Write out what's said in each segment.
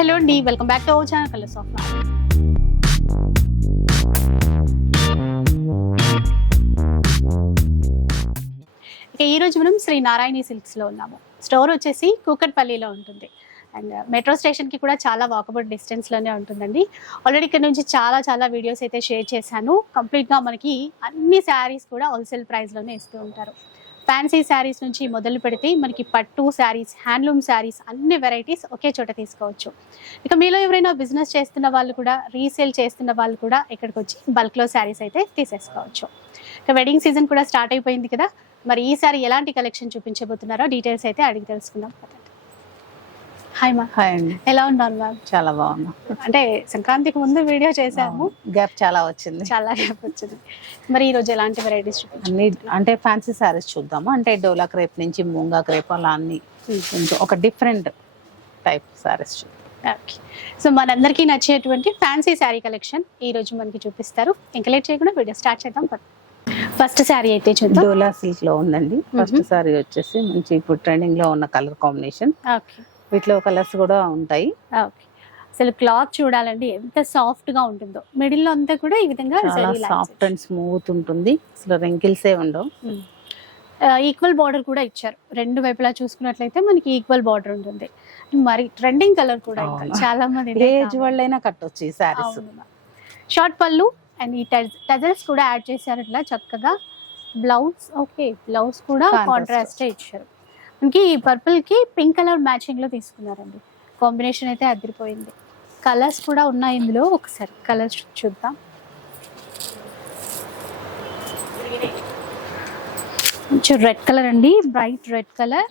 Hello అండి welcome back to our channel colours of ఇక ఈ రోజు మనం శ్రీ నారాయణి సిల్క్స్లో ఉన్నాము. స్టోర్ వచ్చేసి కూకట్పల్లిలో ఉంటుంది. అండ్ మెట్రో స్టేషన్కి కూడా చాలా వాకబుల్ డిస్టెన్స్లోనే ఉంటుందండి. ఆల్రెడీ ఇక్కడ నుంచి చాలా చాలా వీడియోస్ అయితే షేర్ చేశాను. కంప్లీట్గా మనకి అన్ని శారీస్ కూడా హోల్సేల్ ప్రైస్లోనే ఇస్తూ ఉంటారు. ఫ్యాన్సీ శారీస్ నుంచి మొదలు పెడితే మనకి పట్టు శారీస్ హ్యాండ్లూమ్ శారీస్ అన్ని వెరైటీస్ ఒకే చోట తీసుకోవచ్చు. ఇక మీలో ఎవరైనా బిజినెస్ చేస్తున్న వాళ్ళు కూడా రీసేల్ చేస్తున్న వాళ్ళు కూడా ఇక్కడికి వచ్చి బల్క్లో శారీస్ అయితే తీసేసుకోవచ్చు. ఇక వెడ్డింగ్ సీజన్ కూడా స్టార్ట్ అయిపోయింది కదా మరి ఈసారి ఎలాంటి కలెక్షన్ చూపించబోతున్నారో డీటెయిల్స్ అయితే అడిగి తెలుసుకుందాం. హాయ్ మా హాయ్ అండి ఎలా ఉన్నారు మ్యామ్ చాలా బాగున్నా. అంటే సంక్రాంతికి ముందు వీడియో చేశాము. గ్యాప్ చాలా వచ్చింది. చాలా గ్యాప్ వచ్చింది. మరి ఈ రోజు ఎలాంటి వెరైటీస్ అన్ని అంటే ఫ్యాన్సీ సారీస్ చూద్దాము? అంటే డోలా క్రేప్ నుంచి మూంగా క్రేప్ అలా అన్ని కొంచెం ఒక డిఫరెంట్ టైప్ సారీస్ చూద్దాం. ఓకే సో మనందరికీ నచ్చేటువంటి ఫ్యాన్సీ శారీ కలెక్షన్ ఈ రోజు మనకి చూపిస్తారు. ఇంకా లేట్ చేయకుండా వీడియో స్టార్ట్ చేద్దాం. ఫస్ట్ శారీ అయితే చూద్దాం. డోలా సిల్క్లో ఉందండి. ఫస్ట్ సారీ వచ్చేసి మంచి ఇప్పుడు ట్రెండింగ్లో ఉన్న కలర్ కాంబినేషన్ ఓకే వీటిలో కలర్స్ కూడా ఉంటాయి. ఓకే. అసలు క్లాత్ చూడాలండి ఎంత సాఫ్ట్గా ఉంటుందో. మిడిల్లో అంతా కూడా ఈ విధంగా సాఫ్ట్ అండ్ స్మూత్ ఉంటుంది. అసలు రెంకిల్సే ఉండవు. ఈక్వల్ బార్డర్ కూడా ఇచ్చారు. రెండు వైపులా చూసుకున్నట్లయితే మనకి ఈక్వల్ బార్డర్ ఉంటుంది. మరి ట్రెండింగ్ కలర్ కూడా. చాలా మంది ఏజ్ కావాలి. వాళ్ళైనా కట్టొచ్చు ఈ సారీస్ షార్ట్ పళ్ళు అండ్ ఈ టజల్స్ కూడా యాడ్ చేశారు ఇట్లా చక్కగా. Blouse okay. బ్లౌజ్ కూడా. కాంట్రాస్ట్ ఇచ్చారు. మనకి ఈ పర్పుల్కి పింక్ కలర్ మ్యాచింగ్లో తీసుకున్నారండి. కాంబినేషన్ అయితే అదిరిపోయింది. కలర్స్ కూడా ఉన్నాయి ఇందులో. ఒకసారి కలర్స్ చూద్దాం. కొంచెం రెడ్ కలర్ అండి. Bright red colour.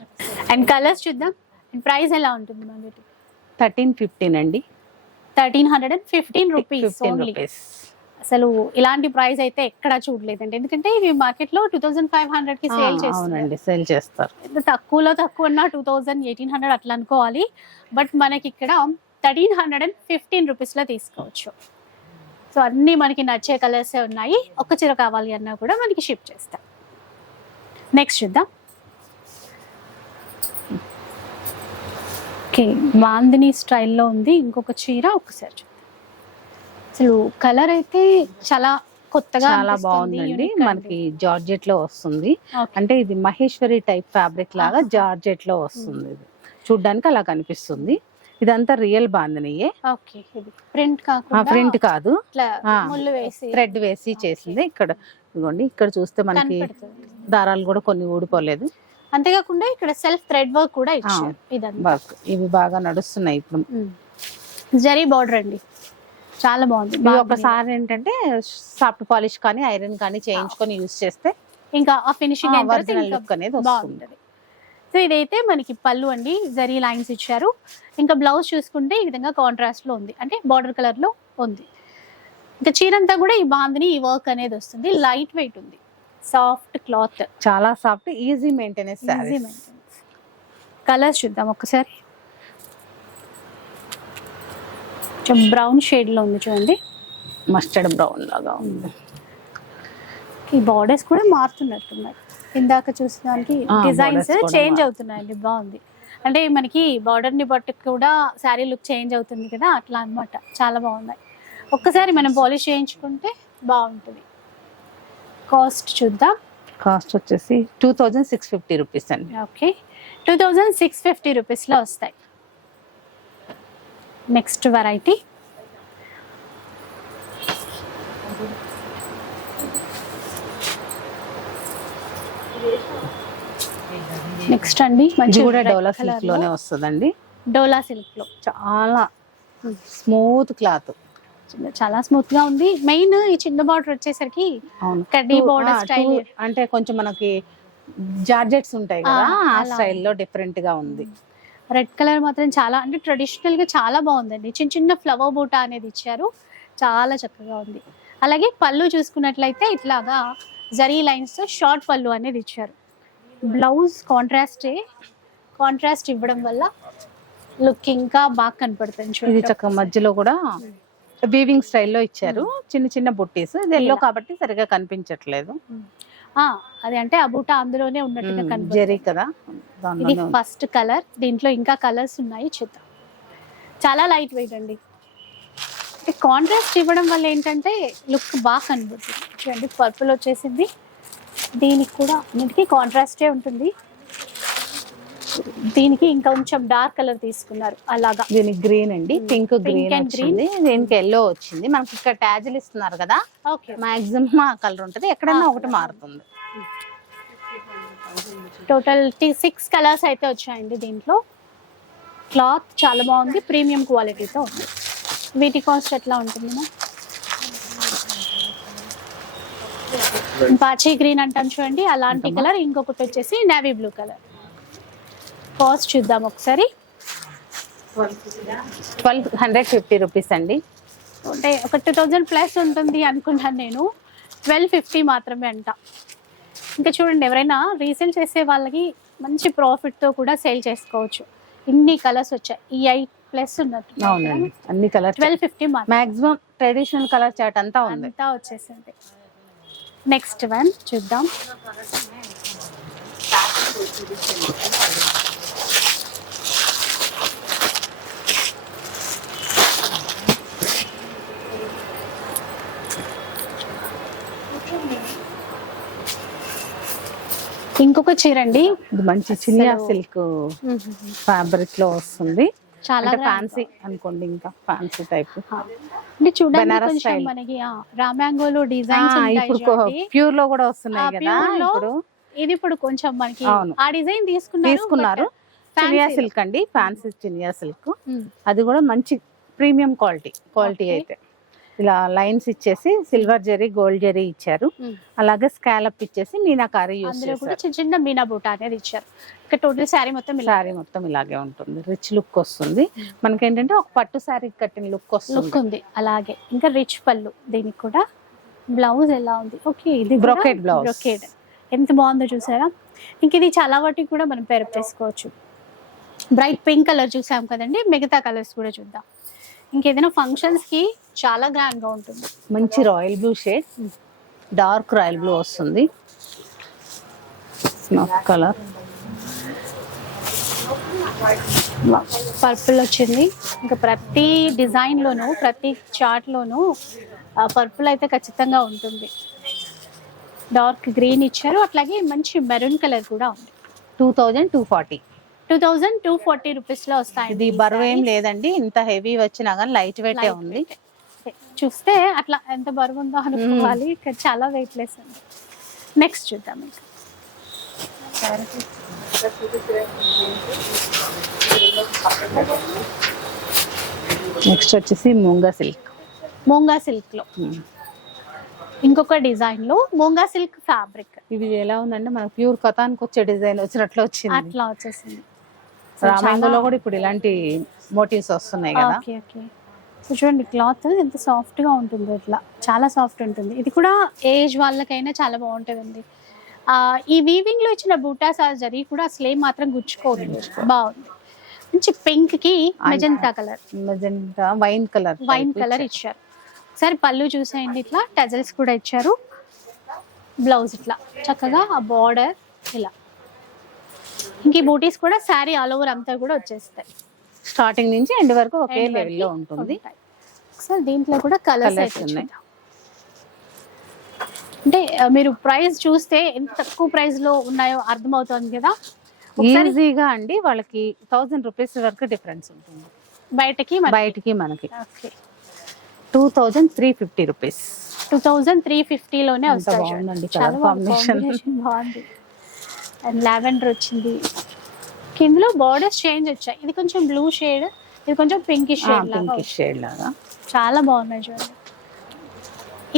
And colours చూద్దాం. అండ్ ప్రైస్ ఎలా ఉంటుంది మనకి థర్టీన్ ఫిఫ్టీన్ అండి. Thirteen hundred and fifteen rupees fifteen rupees. అసలు ఇలాంటి ప్రైస్ అయితే ఎక్కడా చూడలేదండి. ఎందుకంటే ఇవి మార్కెట్లో టూ థౌసండ్ ఫైవ్ హండ్రెడ్కి సేల్ చేస్తున్నారు అవునండి సేల్ చేస్తారు. తక్కువలో తక్కువ ఉన్న టూ థౌజండ్ ఎయిటీన్ హండ్రెడ్ అట్లా అనుకోవాలి. బట్ మనకి ఇక్కడ థర్టీన్ హండ్రెడ్ అండ్ ఫిఫ్టీన్ రూపీస్లో తీసుకోవచ్చు. సో అన్ని మనకి నచ్చే కలర్స్ ఉన్నాయి. ఒక చీర కావాలి అన్నా కూడా మనకి షిప్ చేస్తాం. నెక్స్ట్ చూద్దాం. ఓకే బాందిని స్టైల్లో ఉంది. ఇంకొక చీర ఒకసారి అసలు కలర్ అయితే చాలా కొత్తగా చాలా బాగుందండి. మనకి జార్జెట్లో వస్తుంది. అంటే ఇది మహేశ్వరి టైప్ ఫ్యాబ్రిక్ లాగా. జార్జెట్లో వస్తుంది ఇది. చూడ్డానికి అలా కనిపిస్తుంది. ఇదంతా రియల్ బాంధనియే. ఇది ప్రింట్ ప్రింట్ కాదు. థ్రెడ్ వేసి చేసింది. ఇక్కడ ఇదిగోండి ఇక్కడ చూస్తే మనకి. దారాలు కూడా కొన్ని ఊడిపోలేదు. అంతేకాకుండా ఇక్కడ సెల్ఫ్ థ్రెడ్ వర్క్ కూడా ఇచ్చారు ఇవి బాగా నడుస్తున్నాయి ఇప్పుడు. జరీ బార్డర్ అండి. చాలా బాగుంది. ఒకసారి ఏంటంటే సాఫ్ట్ పాలిష్ కానీ ఐరన్ కానీ చేయించుకొని యూస్ చేస్తే ఇంకా ఆ ఫినిషింగ్ అనేది. బాగుంటది సో ఇదైతే మనకి పళ్ళు అండి జరీ లైన్స్ ఇచ్చారు. ఇంకా బ్లౌజ్ చూసుకుంటే ఈ విధంగా కాంట్రాస్ట్లో ఉంది. అంటే బార్డర్ కలర్లో ఉంది. ఇంకా చీర అంతా కూడా ఈ బాందిని ఈ వర్క్ అనేది వస్తుంది. లైట్ వెయిట్ ఉంది. సాఫ్ట్ క్లాత్ చాలా soft easy maintenance easy colours చూద్దాం ఒకసారి కొంచెం బ్రౌన్ షేడ్లో ఉంది చూడండి. మస్టర్డ్ బ్రౌన్ లాగా ఉంది. ఈ బార్డర్స్ కూడా మారుతున్నట్టున్నాయి. ఇందాక చూసిన దానికి డిజైన్స్ చేంజ్ అవుతున్నాయండి బాగుంది. అంటే మనకి బార్డర్ని బట్టి కూడా శారీ లుక్ చేంజ్ అవుతుంది కదా అట్లా అన్నమాట. చాలా బాగున్నాయి. ఒక్కసారి మనం పాలిష్ చేయించుకుంటే బాగుంటుంది. కాస్ట్ చూద్దాం. కాస్ట్ వచ్చేసి two thousand six fifty rupees అండి. Okay two thousand six fifty రూపీస్లో వస్తాయి. Next variety. నెక్స్ట్ అండి మంచి కూడా డోలా సిల్క్లోనే వస్తుందండి. డోలా సిల్క్లో చాలా స్మూత్ క్లాత్. చాలా స్మూత్గా ఉంది. మెయిన్ ఈ చిన్న బార్డర్ వచ్చేసరికి కడ్డీ style. two- అంటే కొంచెం మనకి జార్జెట్స్ ఉంటాయి కదా ఆ. స్టైల్లో డిఫరెంట్గా ఉంది. రెడ్ కలర్ మాత్రం చాలా అంటే ట్రెడిషనల్గా చాలా బాగుందండి. చిన్న చిన్న ఫ్లవర్ బూటా అనేది ఇచ్చారు. చాలా చక్కగా ఉంది. అలాగే పళ్ళు చూసుకున్నట్లయితే ఇట్లాగా జరీ లైన్స్తో షార్ట్ పళ్ళు అనేది ఇచ్చారు. బ్లౌజ్ కాంట్రాస్టే కాంట్రాస్ట్ ఇవ్వడం వల్ల లుక్ ఇంకా బాగా కనపడుతుంది ఇది చక్క మధ్యలో కూడా వీవింగ్ స్టైల్లో ఇచ్చారు. చిన్న చిన్న బుట్టీస్. ఇది ఎల్లో. కాబట్టి సరిగా కనిపించట్లేదు. ఆ, అది అంటే ఆ బూటా అందులోనే ఉన్నట్టుగా జెరీ కదా? ఇది. First colour. దీంట్లో ఇంకా కలర్స్ ఉన్నాయి చూద్దాం. చాలా లైట్ వెయిట్ అండి. కాంట్రాస్ట్ ఇవ్వడం వల్ల ఏంటంటే లుక్ బాగా కనబడుతుంది. చూడండి పర్పుల్ వచ్చేసింది. దీనికి కూడా అన్నిటికీ కాంట్రాస్టే ఉంటుంది. దీనికి ఇంకా కొంచెం డార్క్ కలర్ తీసుకున్నారు. అలాగా. దీనికి గ్రీన్ అండి. పింక్ గ్రీన్ వచ్చింది. దీనికి ఎల్లో వచ్చింది. మనకి ఇక్కడ ట్యాజులు ఇస్తున్నారు కదా. ఓకే. మాక్సిమం ఆ కలర్ ఉంటది. ఎక్కడైనా ఒకటి మారుతుంది. టోటల్ సిక్స్ కలర్స్ అయితే వచ్చాయండి దీంట్లో. క్లాత్ చాలా బాగుంది. ప్రీమియం క్వాలిటీతో ఉంది. వీటి కాస్ట్ ఎట్లా ఉంటుంది పాచీ గ్రీన్ అంటాం చూడండి. అలాంటి. కలర్. ఇంకొకటి వచ్చేసి నేవీ బ్లూ కలర్. కాస్ట్ చూద్దాం ఒకసారి. ట్వెల్వ్ హండ్రెడ్ ఫిఫ్టీ రూపీస్ అండి. అంటే ఒక టూ థౌజండ్ ప్లస్ ఉంటుంది అనుకున్నాను నేను. ట్వెల్వ్ ఫిఫ్టీ మాత్రమే అంట. ఇంకా చూడండి ఎవరైనా రీసేల్ చేసే వాళ్ళకి మంచి ప్రాఫిట్తో కూడా సేల్ చేసుకోవచ్చు. ఇన్ని కలర్స్ వచ్చాయి. ఈ ఎయిట్ ప్లస్ ఉన్నట్టు. అవునండి. అన్ని కలర్ ట్వెల్వ్ ఫిఫ్టీ మాత్రం మాక్సిమం ట్రెడిషనల్ కలర్ చాట్ అంతా ఉంది. అంతా వచ్చేసింది. నెక్స్ట్ వన్ చూద్దాం. ఇంకొక చీర అండి ఇది మంచి చినియా అసలు- సిల్క్ ఫ్యాబ్రిక్లో వస్తుంది. చాలా ఫ్యాన్సీ అనుకోండి ఇంకా ఫ్యాన్సీ టైప్ అంటే చూడండి కొంచెం. మనకి డిజైన్స్ ఇప్పుడు ప్యూర్లో కూడా వస్తున్నాయి కదా ఇప్పుడు. ఇది ఇప్పుడు కొంచెం మనకి. ఆ డిజైన్ తీసుకున్నారు తీసుకున్నారు. చినియా. సిల్క్ అండి ఫ్యాన్సీ చినియా సిల్క్. అది కూడా మంచి ప్రీమియం క్వాలిటీ క్వాలిటీ. అయితే. ఇలా లైన్స్ ఇచ్చేసి సిల్వర్ జెరీ గోల్డ్ జెరీ ఇచ్చారు. అలాగే స్కాలప్ ఇచ్చేసి మీనాకారి యూస్ చేశారు. చిన్న చిన్న మీనా బూట అనేది ఇచ్చారు. ఇక టోటల్ శారీ మొత్తం శారీ మొత్తం ఇలాగే ఉంటుంది. రిచ్ లుక్ వస్తుంది. మనకేంటంటే ఒక పట్టు శారీ కట్టిన లుక్ లుక్ వస్తుంది ఉంది. అలాగే. ఇంకా రిచ్ పళ్ళు. దీనికి కూడా బ్లౌజ్ ఎలా ఉంది? ఓకే ఇది Brocade blouse. బ్రొకేడ్ ఎంత బాగుందో చూసారా? ఇంక ఇది చాలా వాటికి కూడా మనం పేరప్ చేసుకోవచ్చు. బ్రైట్ పింక్ కలర్ చూసాం కదండి. మిగతా కలర్స్ కూడా చూద్దాం. ఇంకేదైనా ఫంక్షన్స్కి చాలా గ్రాండ్గా ఉంటుంది. మంచి royal blue shade. Dark royal blue వస్తుంది. కలర్. పర్పుల్ వచ్చింది. ఇంకా ప్రతి డిజైన్ లోను ప్రతి చార్ట్ లోను పర్పుల్ అయితే ఖచ్చితంగా ఉంటుంది. డార్క్ గ్రీన్ ఇచ్చారు. అట్లాగే మంచి మెరూన్ కలర్ కూడా ఉంది. Two thousand two forty. Two thousand two forty రూపీస్లో వస్తాయి ఇది బరువు ఏం లేదండి. ఇంత హెవీ వచ్చినా కానీ లైట్ వెయిట్ ఉంది. చూస్తే అట్లా ఎంత బరువు ఉందో అనుకోవాలి ఇక్కడ చాలా వెయిట్ లెస్ ఉంది. నెక్స్ట్ చూద్దాం ఇంకా. నెక్స్ట్ వచ్చేసి మూంగా సిల్క్ మూంగా సిల్క్లో. ఇంకొక డిజైన్లో మూంగా సిల్క్ ఫ్యాబ్రిక్ ఇది ఎలా ఉందంటే మనకు ప్యూర్ కథానికి వచ్చే డిజైన్ వచ్చినట్లు వచ్చింది. అట్లా వచ్చేసింది. రామాంగోలో కూడా ఇప్పుడు ఇలాంటి మోటివ్స్ వస్తున్నాయి కదా. ఓకే ఓకే చూడండి క్లాత్ ఎంత సాఫ్ట్గా ఉంటుందో ఇట్లా చాలా సాఫ్ట్ ఉంటుంది. ఇది కూడా ఏజ్ వాళ్ళకైనా చాలా బాగుంటుందండి. ఆ, ఈ వీవింగ్లో ఇచ్చిన బూటాస్ ఆ జరీ కూడా అసలు మాత్రం గుచ్చుకోదు. బాగుంది. మంచి పింక్కి magenta colour magenta wine colour wine colour ఇచ్చారు. ఒకసారి పళ్ళు చూసేయండి ఇట్లా. టజల్స్ కూడా ఇచ్చారు. బ్లౌజ్ ఇట్లా. చక్కగా ఆ బార్డర్ ఇలా. ఇంక బూటీస్ కూడా శారీ ఆల్ ఓవర్ అంతా కూడా వచ్చేస్తాయి. స్టార్టింగ్ నుంచి ఎండ్ వరకు ఒకే End లెవెల్లో వరకు ఉంటుంది. ఒకసారి దీంట్లో కూడా కలర్స్ ఉన్నాయి. అంటే మీరు ప్రైస్ చూస్తే ఎంత తక్కువ ప్రైస్లో ఉన్నాయో అర్థమవుతోంది కదా? ఈజీగా అండి వాళ్ళకి థౌసండ్ రూపీస్ వరకు డిఫరెన్స్ ఉంటుంది. బయటకి బయటికి మనకి. Okay. Two thousand three fifty rupees. Two thousand three ఫిఫ్టీలోనే చూడండి. చాలా బాగుంది. అండ్ లావెండర్ వచ్చింది. ఇందులో బార్డర్స్ చేంజ్ వచ్చాయి. ఇది కొంచెం బ్లూ షేడ్ ఇది కొంచెం షేడ్ లాగా పింక్. షేడ్ లాగా. చాలా బాగున్నాయి చూడండి.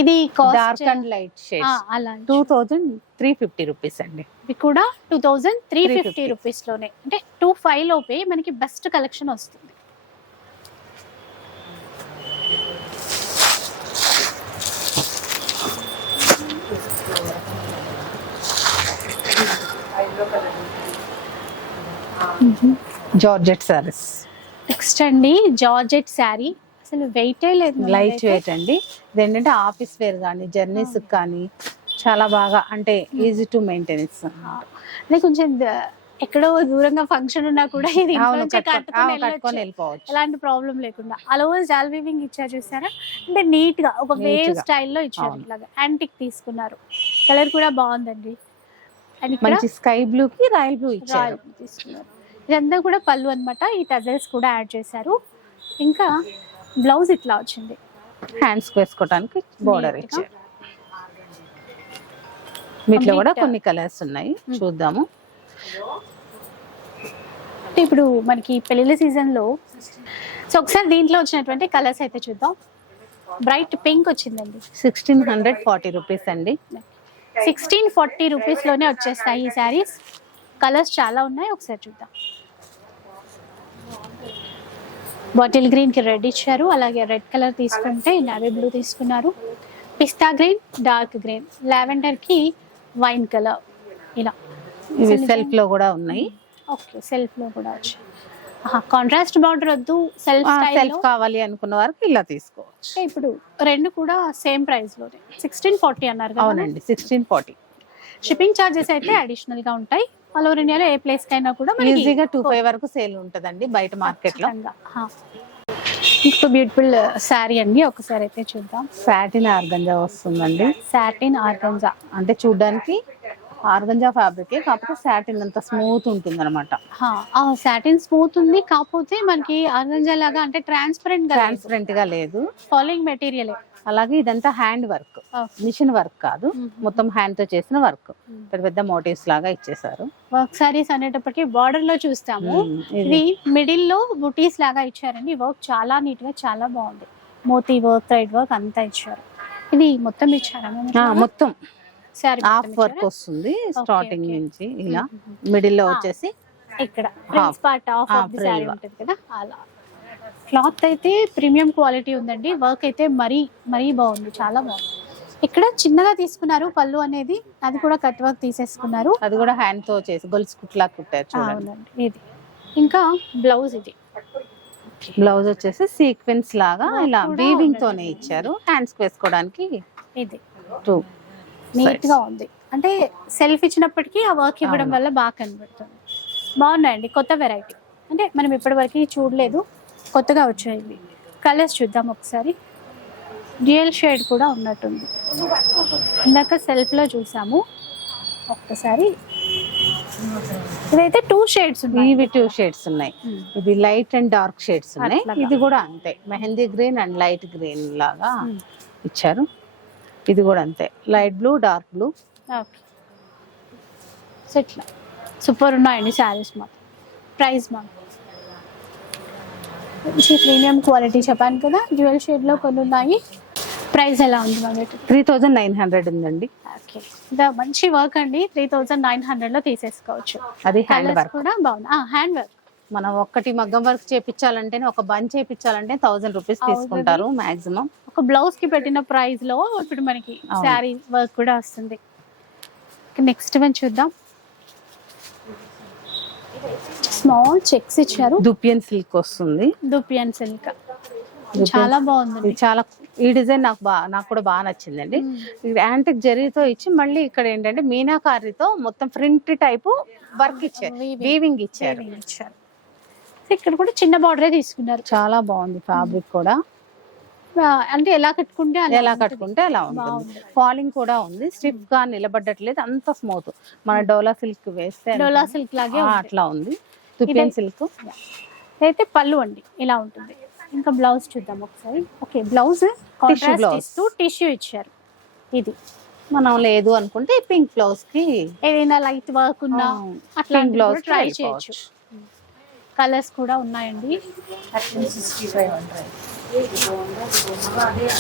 ఇది డార్క్ అండ్ లైట్ షేడ్ అలా two thousand three fifty rupees అండి. ఇది కూడా టూ థౌజండ్ త్రీ ఫిఫ్టీ 350 రూపీస్లోనే. అంటే టూ ఫైవ్ లోపే మనకి బెస్ట్ కలెక్షన్ వస్తుంది. జార్జెట్ సారీస్ నెక్స్ట్ అండి జార్జెట్ శారీ. అసలు వెయిటే లేదు లైట్ వెయిట్ అండి. ఇదేంటంటే ఆఫీస్ వేర్ కానీ జర్నీస్ కానీ చాలా బాగా అంటే ఈజీ టు మెయింటెనెన్స్ అంటే కొంచెం ఎక్కడో దూరంగా ఫంక్షన్ ఉన్నా కూడా ఇది కట్టుకొని. వెళ్ళిపోవచ్చు. ఎలాంటి ప్రాబ్లం లేకుండా. అలవో జాల్ వీవింగ్ ఇచ్చారు చూసారా? అంటే నీట్గా ఒక వేవ్. స్టైల్లో ఇచ్చారు. ఇట్లాగా. యాంటిక్ తీసుకున్నారు. కలర్ కూడా బాగుందండి. మంచి స్కై బ్లూ కి రాయల్ బ్లూ ఇచ్చారు. తీసుకున్నారు. ఇదంతా కూడా పళ్ళు అన్నమాట. ఈ టజల్స్ కూడా యాడ్ చేశారు. ఇంకా బ్లౌజ్ ఇట్లా వచ్చింది. హ్యాండ్స్ వేసుకోవడానికి బోర్డర్. ఇచ్చారు. వీటిలో కూడా కొన్ని కలర్స్ ఉన్నాయి. Hmm. చూద్దాము. ఇప్పుడు మనకి పెళ్ళిళ్ళ సీజన్లో సో ఒకసారి దీంట్లో వచ్చినటువంటి కలర్స్ అయితే చూద్దాం. బ్రైట్ పింక్ వచ్చిందండి. సిక్స్టీన్ హండ్రెడ్ ఫార్టీ రూపీస్ అండి. సిక్స్టీన్ ఫార్టీ రూపీస్లోనే వచ్చేస్తాయి ఈ శారీస్ కలర్స్ చాలా ఉన్నాయి. ఒకసారి చూద్దాం. బాటిల్ గ్రీన్కి రెడ్ ఇచ్చారు. అలాగే రెడ్ కలర్ తీసుకుంటే నావీ బ్లూ తీసుకున్నారు. Pista green dark green. లావెండర్కి wine colour. ఇలా. ఇవి సెల్ఫ్లో కూడా ఉన్నాయి. ఓకే సెల్ఫ్లో కూడా వచ్చాయి. కాంట్రాస్ట్ బార్డర్ వద్దు. సెల్ఫ్ సెల్ఫ్ కావాలి అనుకున్న వారికి ఇలా తీసుకోవచ్చు. ఇప్పుడు రెండు కూడా సేమ్ ప్రైస్లోనే సిక్స్టీన్ ఫార్టీ అన్నారు కదా అవునండి సిక్స్టీన్ ఫార్టీ. షిప్పింగ్ చార్జెస్ అయితే అడిషనల్గా ఉంటాయి. ఆల్ ఓవర్ ఇండియాలో ఏ ప్లేస్ కైనా కూడా మనకి ఈజీగా టూ ఫైవ్ వరకు సేల్ ఉంటదండి బయట మార్కెట్లో ఖచ్చితంగా. హా. ఇంకో బ్యూటిఫుల్ శారీ అండి ఒకసారి అయితే చూద్దాం. సాటిన్ ఆర్గంజా వస్తుందండి. Satin organza. అంటే చూడడానికి ఆర్గంజా ఫ్యాబ్రిక్ కాకపోతే సాటిన్ అంత స్మూత్ ఉంటుంది అనమాట సాటిన్ స్మూత్ ఉంది కాకపోతే మనకి ఆర్గంజా లాగా అంటే ట్రాన్స్పరెంట్గా ట్రాన్స్పరెంట్గా లేదు. ఫాలోయింగ్ మెటీరియల్ అలాగే ఇదంతా హ్యాండ్ వర్క్. మిషన్ వర్క్ కాదు. మొత్తం హ్యాండ్తో చేసిన వర్క్. పెద్ద పెద్ద మోటివ్స్ లాగా ఇచ్చేసారు వర్క్ సారీస్ అనేటప్పటికి బార్డర్లో చూస్తాము. ఇది. మిడిల్లో బుటీస్ లాగా ఇచ్చారండి. వర్క్ చాలా నీట్గా చాలా బాగుంది. మోతీ వర్క్ థ్రెడ్ వర్క్ అంతా ఇచ్చారు. ఇది మొత్తం ఇచ్చారా మొత్తం. సారీ హాఫ్ వర్క్ వస్తుంది స్టార్టింగ్. నుంచి ఇలా. మిడిల్లో ఆ. వచ్చేసి ఇక్కడ. పార్ట్ ఆఫ్గా. ఉంటుంది కదా? అలా. క్లాత్ అయితే ప్రీమియం క్వాలిటీ ఉందండి. వర్క్ అయితే మరీ మరీ బాగుంది. చాలా బాగుంది. ఇక్కడ చిన్నగా తీసుకున్నారు పళ్ళు అనేది. అది కూడా కట్ వర్క్ తీసేసుకున్నారు. అది కూడా హ్యాండ్తో చేసి గొలుసు కుట్లా కుట్టారు చూడండి. ఇది. ఇంకా బ్లౌజ్ ఇది. బ్లౌజ్ వచ్చేసి సీక్వెన్స్ లాగా ఇలా వీవింగ్. తోనే ఇచ్చారు. హ్యాండ్స్ వేసుకోవడానికి ఇది. టూ నీట్గా ఉంది. అంటే సెల్ఫ్ ఇచ్చినప్పటికీ ఆ వర్క్ ఇవ్వడం. వల్ల బాగా కనబడుతుంది. బాగున్నాయండి. కొత్త వెరైటీ అంటే మనం ఇప్పటివరకు చూడలేదు. కొత్తగా వచ్చాయి కలర్స్ చూద్దాం ఒకసారి. డ్యూయల్ షేడ్ కూడా ఉన్నట్టుంది. ఇందాక సెల్ఫ్లో చూసాము. ఒక్కసారి. ఇదైతే టూ షేడ్స్ ఉన్నాయి. ఇవి టూ షేడ్స్ ఉన్నాయి. Hmm. ఇది లైట్ అండ్ డార్క్ షేడ్స్ ఉన్నాయి. ఇది కూడా అంతే. Mehndi green and light green లాగా Hmm. ఇచ్చారు. ఇది కూడా అంతే. Light blue dark blue so ఇట్లా సూపర్ ఉన్నాయండి శారీస్ మాత్రం. ప్రైస్ మాత్రం. మంచి ప్రీమియం క్వాలిటీ చెప్పాను కదా జ్యువెల్ షేడ్లో కొన్ని ఉన్నాయి. ప్రైస్ ఎలా ఉంది మన త్రీ థౌజండ్ నైన్ హండ్రెడ్ ఉందండి. ఓకే. ఇంకా మంచి వర్క్ అండి త్రీ థౌజండ్ నైన్ హండ్రెడ్లో తీసేసుకోవచ్చు. అది హ్యాండ్ వర్క్ కూడా బాగుంది హ్యాండ్ వర్క్ మనం ఒక్కటి మగ్గం వర్క్ చేపించాలంటే ఒక బంచ్ చేపించాలంటే థౌసండ్ రూపీస్. తీసుకుంటారు మాక్సిమం ఒక బ్లౌజ్కి పెట్టిన ప్రైస్లో ఇప్పుడు మనకి. శారీ వర్క్ కూడా వస్తుంది. నెక్స్ట్ వన్ చూద్దాం. స్మాల్ చెక్స్ ఇచ్చారు. దుపియన్ సిల్క్ వస్తుంది. దుపియన్ సిల్క్ చాలా బాగుందండి. ఇది చాలా ఈ డిజైన్ నాకు బాగా నాకు కూడా బాగా నచ్చిందండి. యాంటిక్ జరీతో ఇచ్చి మళ్ళీ ఇక్కడ ఏంటంటే మీనాకారితో మొత్తం ప్రింట్ టైపు వర్క్ ఇచ్చారు. వీవింగ్ ఇచ్చారు. ఇక్కడ కూడా చిన్న బార్డరే తీసుకున్నారు. చాలా బాగుంది ఫ్యాబ్రిక్ కూడా. అంటే ఎలా కట్టుకుంటే ఎలా. కట్టుకుంటే అలా ఉంటుంది. బాగుంది. ఫాలింగ్ కూడా ఉంది. స్టిఫ్గా నిలబడట్లేదు అంత స్మూత్ మన డోలా సిల్క్ వేస్తే డోలా సిల్క్ లాగే. అట్లా ఉంది. సిల్క్. అయితే పళ్ళు అండి. ఇలా ఉంటుంది. ఇంకా బ్లౌజ్ చూద్దాం ఒకసారి. Okay blouse. ఇస్తూ టిష్యూ ఇచ్చారు. ఇది. మనం లేదు అనుకుంటే పింక్ బ్లౌజ్కి ఏదైనా లైట్ వర్క్ ఉన్నా అట్లా blouse ట్రై చేయొచ్చు. కలర్స్ కూడా ఉన్నాయండి.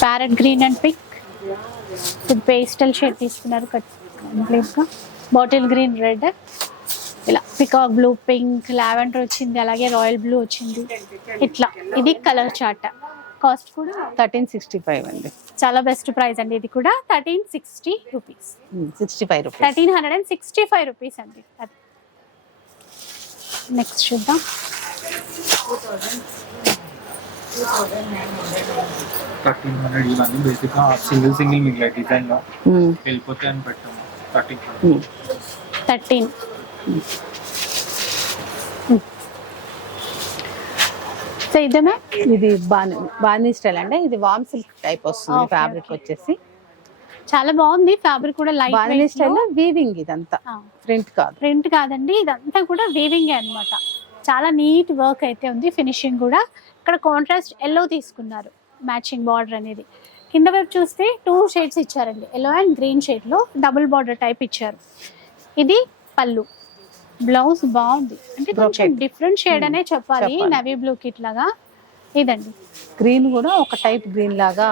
Parrot green and pink pastel shade తీసుకున్నారు కంప్లీట్గా బాటిల్ గ్రీన్ రెడ్ ఇలా పికాక్ బ్లూ పింక్ లావెండర్ వచ్చింది అలాగే రాయల్ బ్లూ వచ్చింది. ఇట్లా. ఇది కలర్ చార్ట్ కాస్ట్ కూడా థర్టీన్ సిక్స్టీ ఫైవ్ అండి. చాలా బెస్ట్ ప్రైస్ అండి ఇది కూడా. Thirteen sixty rupees sixty five rupees thirteen hundred and sixty five rupees అండి అది. నెక్స్ట్ చూద్దాం. థర్టీన్ హండ్రెడ్ ఇవన్నీ బేసిక్గా సింగిల్ సింగిల్ మిగిలాయి డిజైన్లో వెళ్ళిపోతే అని పెట్టాము. Thirteen thirteen. సో ఇదేమే ఇది బాని బాని స్టైల్ అండి. ఇది వామ్ సిల్క్ టైప్ వస్తుంది ఫ్యాబ్రిక్ వచ్చేసి. చాలా బాగుంది. ఫ్యాబ్రిక్ కూడా లైట్ బాని స్టైల్ వీవింగ్ ఇదంతా. ప్రింట్ కాదు. ప్రింట్ కాదండి. ఇదంతా కూడా వీవింగ్ అనమాట చాలా నీట్ వర్క్ అయితే ఉంది. ఫినిషింగ్ కూడా. ఇక్కడ కాంట్రాస్ట్ ఎల్లో తీసుకున్నారు. మ్యాచింగ్ బార్డర్ అనేది. కింద వైపు చూస్తే టూ షేడ్స్ ఇచ్చారండి. ఎల్లో అండ్ గ్రీన్ షేడ్లో డబుల్ బార్డర్ టైప్ ఇచ్చారు. ఇది పళ్ళు. బ్లౌజ్ బాగుంది. అంటే కొంచెం. డిఫరెంట్ షేడ్ అనే చెప్పాలి. చెప్పాలి. నవీ బ్లూ కిట్ లాగా. ఇదండి. గ్రీన్ కూడా ఒక టైప్ గ్రీన్ లాగా.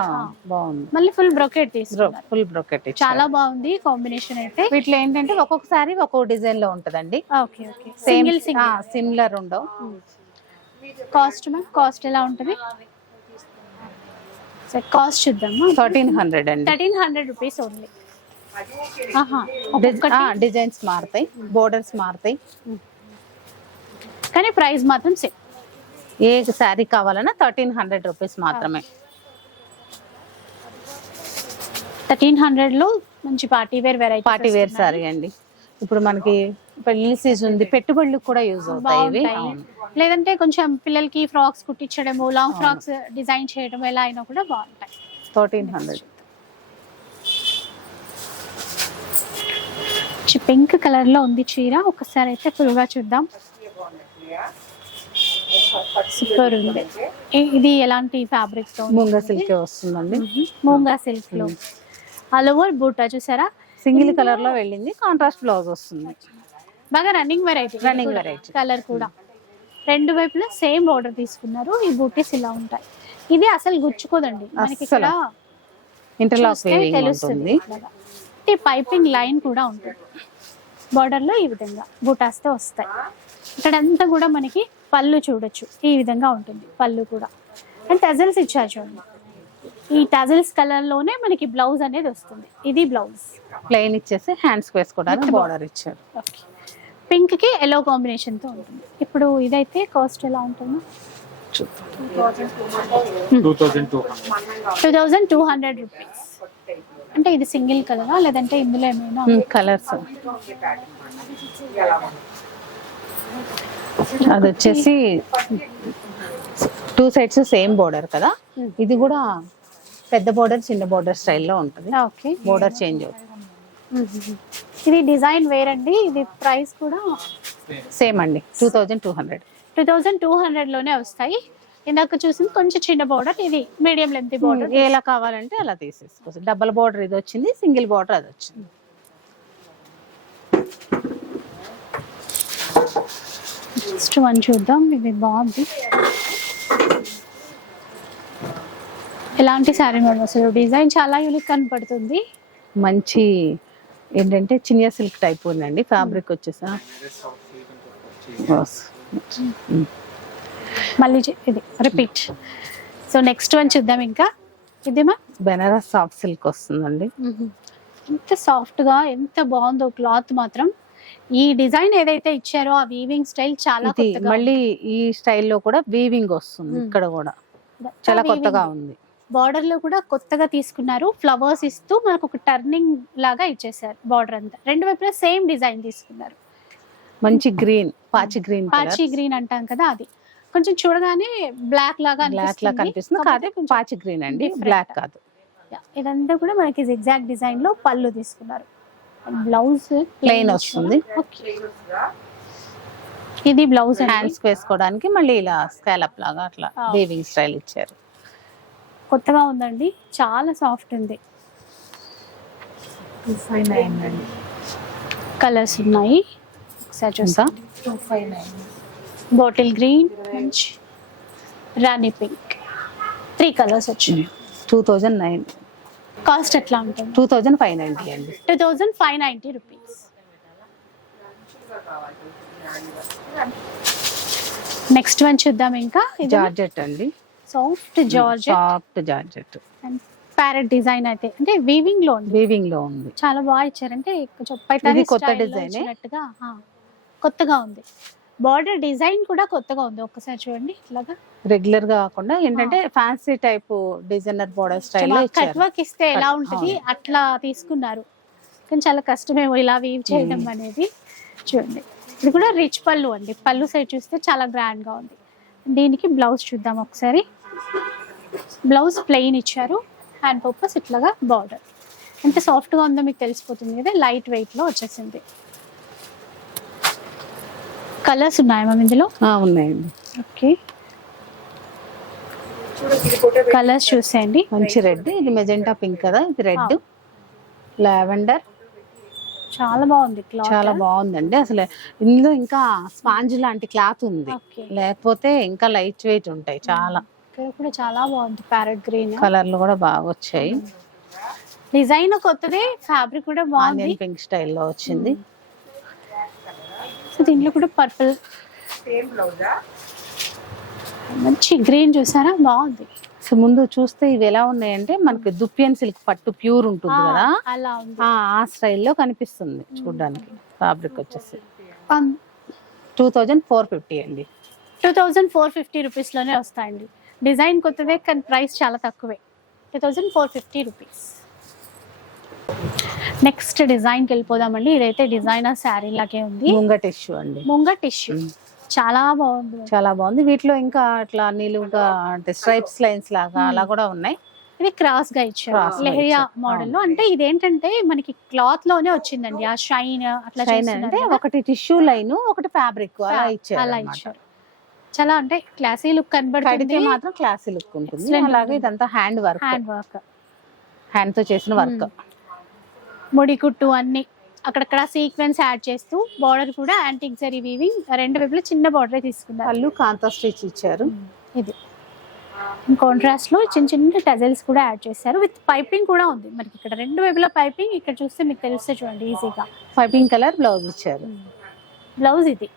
బాగుంది. మళ్ళీ ఫుల్ బ్రొకెట్ తీసుకున్నారు ఫుల్ బ్రోకెట్ చాలా బాగుంది కాంబినేషన్ అయితే. వీటిలో ఏంటంటే ఒక్కొక్కసారి ఒక్కొక్క డిజైన్లో ఉంటదండి. Okay okay single single similar ఉండవు. కాస్ట్ మ్యామ్ కాస్ట్ ఎలా ఉంటుంది? కాస్ట్ చూద్దామా? థర్టీన్ హండ్రెడ్ అండి. Thirteen hundred rupees only designs మారుతాయి బోర్డర్స్ మారుతాయి. కానీ ప్రైస్ మాత్రం సేమ్. ఏ శారీ కావాలన్నా థర్టీన్ హండ్రెడ్ రూపీస్ మాత్రమే. థర్టీన్ హండ్రెడ్లో మంచి party wear variety party wear sari అండి. ఇప్పుడు మనకి పెళ్ళి సీజన్ ఉంది పెట్టుబడులకు కూడా యూజ్ అవుతాయి ఇవి. లేదంటే కొంచెం పిల్లలకి ఫ్రాక్స్ కుట్టించడము లాంగ్ ఫ్రాక్స్ డిజైన్ చేయడం ఎలా అయినా కూడా బాగుంటాయి. Thirteen hundred. పింక్ కలర్లో ఉంది చీర. ఒకసారి అయితే ఫుల్గా చూద్దాం. సూపర్ ఉంది. ఇది ఎలాంటి ఫ్యాబ్రిక్తో ముంగ సిల్క్ వస్తుందండి. మూంగా సిల్క్లో. ఆల్ ఓవర్ బూటా చూసారా? సింగిల్ కలర్లో వెళ్ళింది. కాంట్రాస్ట్ బ్లౌజ్ వస్తుంది. బాగా running variety Running variety. Colour కూడా. రెండు వైపులా సేమ్ బార్డర్ తీసుకున్నారు. ఈ బూటీస్ ఇలా ఉంటాయి. ఇది అసలు గుచ్చుకోదండి. మనకి ఇక్కడ ఇంటర్లాక్ తెలుస్తుంది ఈ పైపింగ్ లైన్ కూడా ఉంటుంది. బార్డర్లో ఈ విధంగా బూటాస్తో వస్తాయి. ఇక్కడ అంతా కూడా మనకి పళ్ళు చూడొచ్చు. ఈ విధంగా ఉంటుంది పళ్ళు కూడా. అండ్ టజల్స్ ఇచ్చారు చూడండి. ఈ టజల్స్ కలర్లోనే మనకి బ్లౌజ్ అనేది వస్తుంది. ఇది బ్లౌజ్ ప్లెయిన్ ఇచ్చేసి హ్యాండ్స్ వేసుకోవడానికి బార్డర్ ఇచ్చారు. ఓకే పింక్కి ఎల్లో కాంబినేషన్తో ఉంటుంది. ఇప్పుడు ఇదైతే కాస్ట్ ఎలా ఉంటుంది? Two thousand two hundred rupees అంటే ఇది సింగిల్ కలరా? లేదంటే ఇందులో ఏమైనా కలర్స్ అది వచ్చేసి టూ సైడ్స్ సేమ్ బోర్డర్ కదా. ఇది కూడా పెద్ద బోర్డర్ చిన్న బోర్డర్ స్టైల్లో ఉంటుంది. ఓకే. బోర్డర్ చేంజ్ అవుతుంది. ఇది డిజైన్ వేరండి? ఇది ప్రైస్ కూడా సేమ్ అండి. Two thousand two hundred two thousand two హండ్రెడ్లోనే వస్తాయి. ఇందాక చూసింది కొంచెం చిన్న బార్డర్ ఇది మీడియం లెంత్ బార్డర్ ఎలా కావాలంటే అలా తీసేసుకోవచ్చు. డబల్ బోర్డర్ ఇది వచ్చింది సింగిల్ బోర్డర్ అది వచ్చింది. నెక్స్ట్ వన్ చూద్దాం ఇది బాగుంది. ఎలాంటి శారీ మేడం అసలు? డిజైన్ చాలా యూనిక్ కనపడుతుంది. మంచి ఏంటంటే చిన్న సిల్క్ టైప్ ఉందండి ఫ్యాబ్రిక్ వచ్చేసా? మళ్ళీ ఇది రిపీట్ సో నెక్స్ట్ వన్ చూద్దాం ఇంకా. ఇదేమా? బెనారస్ సాఫ్ట్ సిల్క్ వస్తుందండి. ఎంత సాఫ్ట్గా ఎంత బాగుందో క్లాత్ మాత్రం. ఈ డిజైన్ ఏదైతే ఇచ్చారో ఆ వీవింగ్ స్టైల్ చాలా మళ్ళీ ఈ స్టైల్లో కూడా వీవింగ్ వస్తుంది. ఇక్కడ కూడా. చాలా కొత్తగా ఉంది. బార్డర్లో కూడా కొత్తగా తీసుకున్నారు. ఫ్లవర్స్ ఇస్తూ మనకు ఒక టర్నింగ్ లాగా ఇచ్చేసారు బార్డర్ అంతా. రెండు వైపులా సేమ్ డిజైన్ తీసుకున్నారు. మంచి గ్రీన్ పాచి గ్రీన్ పాచి గ్రీన్ అంటాం కదా అది. కొంచెం చూడగానే బ్లౌజ్ లాగా బ్లాక్ లా కనిపిస్తుంది కాదే పాచి గ్రీన్ అండి. బ్లాక్ కాదు. ఇదంతా కూడా మనకి ఎగ్జాక్ట్ డిజైన్లో పళ్ళు తీసుకున్నారు. బ్లౌజ్ Plain వస్తుంది. ఇది బ్లౌజ్ హ్యాండ్స్ వేసుకోవడానికి మళ్ళీ ఇలా స్కాలప్ లాగా అట్లా Ah. వీవింగ్ స్టైల్ ఇచ్చారు. కొత్తగా ఉందండి. చాలా సాఫ్ట్ ఉంది. కలర్స్ ఉన్నాయి. ఒకసారి చూసాం bottle green rani pink. Three colours వచ్చాయి. టూ థౌజండ్ నైన్ కాస్ట్ ఎట్లా ఉంటుంది? టూ థౌజండ్ ఫైవ్ నైన్టీ అండి. Two thousand five ninety rupees next one చూద్దాం ఇంకా. జార్జెట్ అండి. Soft georgette soft georgette parrot design అయితే. అంటే వీవింగ్లో ఉంది. వీవింగ్లో ఉంది. చాలా బాగా ఇచ్చారంటే కొంచెం కొత్త ఆ, కొత్తగా ఉంది. బార్డర్ డిజైన్ కూడా కొత్తగా ఉంది. ఒక్కసారి చూడండి. ఇట్లాగా. రెగ్యులర్గా కాకుండా ఏంటంటే fancy type designer border style cut work ఇస్తే ఎలా ఉంటుంది. అట్లా తీసుకున్నారు. కానీ చాలా కష్టమేమో ఇలా వీవ్ చేయడం అనేది. చూడండి. ఇది కూడా రిచ్ పళ్ళు అండి. పళ్ళు సైడ్ చూస్తే చాలా గ్రాండ్గా ఉంది. దీనికి బ్లౌజ్ చూద్దాం ఒకసారి. బ్లౌజ్ ప్లెయిన్ ఇచ్చారు. హ్యాండ్ పర్పస్ ఇట్లాగా బార్డర్ ఎంత సాఫ్ట్గా ఉందో మీకు తెలిసిపోతుంది కదా లైట్ వెయిట్లో వచ్చేసింది. కలర్స్ ఉన్నాయా మ్యామ్ ఇందులో? ఉన్నాయండి. ఓకే. కలర్స్ చూసేయండి. మంచి రెడ్ ఇది మెజెంటా పింక్ కదా ఇది రెడ్. లావెండర్. చాలా బాగుంది చాలా బాగుందండి. అసలు ఇందులో ఇంకా స్పాంజ్ లాంటి క్లాత్ ఉంది. లేకపోతే ఇంకా లైట్ వెయిట్ ఉంటాయి చాలా. ఇక్కడ కూడా చాలా బాగుంది ప్యారెట్ గ్రీన్. కలర్లు కూడా బాగా వచ్చాయి. డిజైన్ కొత్తదే ఫ్యాబ్రిక్ కూడా బాగుంది. పింక్ స్టైల్లో వచ్చింది. దీంట్లో కూడా పర్పుల్. మంచి గ్రీన్ చూసారా? బాగుంది. సో ముందు చూస్తే ఇవి ఎలా ఉన్నాయంటే మనకి దుప్పియన్ సిల్క్ పట్టు ప్యూర్ ఉంటుంది కదా? ఆ స్టైల్లో కనిపిస్తుంది చూడడానికి. ఫ్యాబ్రిక్ వచ్చేసి. టూ థౌజండ్ ఫోర్ ఫిఫ్టీ అండి. టూ థౌజండ్ ఫోర్ ఫిఫ్టీ రూపీస్లోనే వస్తాయండి. డిజైన్ కొత్తదే కానీ ప్రైస్ చాలా తక్కువే. Two thousand four fifty rupees. Next డిజైన్కి వెళ్ళిపోదామండి. ఇదైతే డిజైనర్ శారీ లాగే ఉంది. ముంగ టిష్యూ అండి. ముంగ టిష్యూ చాలా బాగుంది. చాలా బాగుంది. వీటిలో ఇంకా అట్లా నిలువుగా అంటే స్ట్రైప్స్ లైన్స్ లాగా అలా కూడా ఉన్నాయి. ఇది క్రాస్గా ఇచ్చారు. లెహరియా. మోడల్లో. అంటే ఇదేంటంటే మనకి క్లాత్లోనే వచ్చిందండి. ఆ షైన్ అట్లా షైన్ అంటే. ఒకటి టిష్యూ లైన్ ఒకటి ఫ్యాబ్రిక్ అలా ఇచ్చారు అలా. ఇచ్చారు. చాలా అంటే క్లాసీ లుక్ కనబడుతుంది. మాత్రం క్లాసీ లుక్ ఉంటుంది. అలాగే. ఇదంతా హ్యాండ్ వర్క్ హ్యాండ్ వర్క్ హ్యాండ్తో చేసిన వర్క్ ముడి కుట్టు అన్ని అక్కడక్కడ సీక్వెన్స్ యాడ్ చేస్తూ బార్డర్ కూడా యాంటిక్ జరీ వీవింగ్ రెండు వైపులా చిన్న బార్డర్ తీసుకున్నారు. పళ్ళు కాంతా స్టిచ్ ఇచ్చారు. ఇది. కాంట్రాస్ట్లో చిన్న చిన్న టజల్స్ కూడా యాడ్ చేశారు. విత్ పైపింగ్ కూడా ఉంది. మనకి ఇక్కడ రెండు వైపులా పైపింగ్ ఇక్కడ చూస్తే మీకు తెలిస్తే చూడండి ఈజీగా. పైపింగ్ కలర్ బ్లౌజ్ ఇచ్చారు. బ్లౌజ్ ఇది.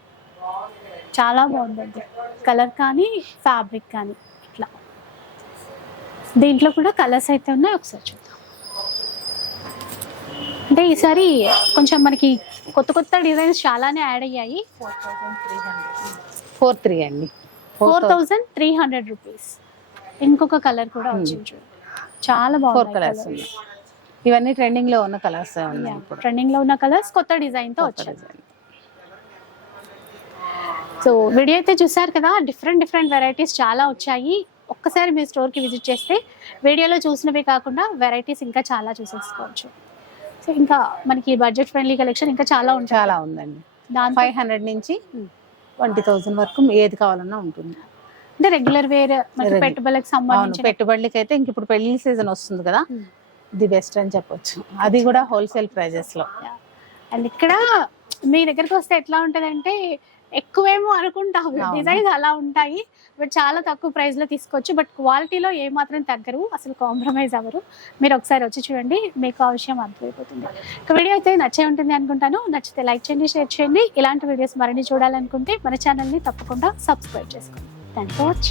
చాలా బాగుందండి. కలర్ కానీ ఫ్యాబ్రిక్ కానీ ఇట్లా. దీంట్లో కూడా కలర్స్ అయితే ఉన్నాయి. ఒకసారి చూద్దాం. అంటే ఈసారి కొంచెం మనకి కొత్త కొత్త డిజైన్స్ చాలానే యాడ్ అయ్యాయి. ఫోర్ త్రీ అండి. Four thousand three hundred rupees ఇంకొక కలర్ కూడా వచ్చింది చూడండి చాలా ఫోర్ బాగుంది కలర్స్ ఉన్నాయి. ఇవన్నీ ట్రెండింగ్లో ఉన్న కలర్స్ ఉన్నాయి ఇప్పుడు. ట్రెండింగ్లో ఉన్న కలర్స్ కొత్త డిజైన్తో design. సో వీడియో అయితే చూసారు కదా డిఫరెంట్ డిఫరెంట్ వెరైటీస్ చాలా వచ్చాయి. ఒక్కసారి మీ స్టోర్కి విజిట్ చేస్తే వీడియోలో చూసినవి కాకుండా వెరైటీస్ ఇంకా చాలా చూసేసుకోవచ్చు. సో ఇంకా మనకి బడ్జెట్ ఫ్రెండ్లీ కలెక్షన్ ఇంకా చాలా చాలా ఉందండి. దాంతో ఫైవ్ హండ్రెడ్ నుంచి ట్వంటీ థౌసండ్ వరకు ఏది కావాలన్నా ఉంటుంది. అంటే రెగ్యులర్ వేర్. పెట్టుబడులకు అవును సంబంధించిన పెట్టుబడులకి అయితే ఇంక ఇప్పుడు పెళ్ళి సీజన్ వస్తుంది కదా Hmm. ది బెస్ట్ అని చెప్పొచ్చు. అది కూడా హోల్సేల్ ప్రైజెస్లో. అండ్ ఇక్కడ మీ దగ్గరకు వస్తే ఎట్లా ఉంటదంటే ఎక్కువేమో అనుకుంటాం. అవును. డిజైన్స్ అలా ఉంటాయి. బట్ చాలా తక్కువ ప్రైస్లో తీసుకోవచ్చు. బట్ క్వాలిటీలో ఏ మాత్రం తగ్గరు. అసలు కాంప్రమైజ్ అవ్వరు. మీరు ఒకసారి వచ్చి చూడండి. మీకు ఆ విషయం అర్థమైపోతుంది. ఇక వీడియో అయితే నచ్చే ఉంటుంది అనుకుంటాను. నచ్చితే లైక్ చేయండి షేర్ చేయండి. ఇలాంటి వీడియోస్ మరిన్ని చూడాలనుకుంటే మన ఛానల్ని తప్పకుండా సబ్స్క్రైబ్ చేసుకోండి. Thank for watch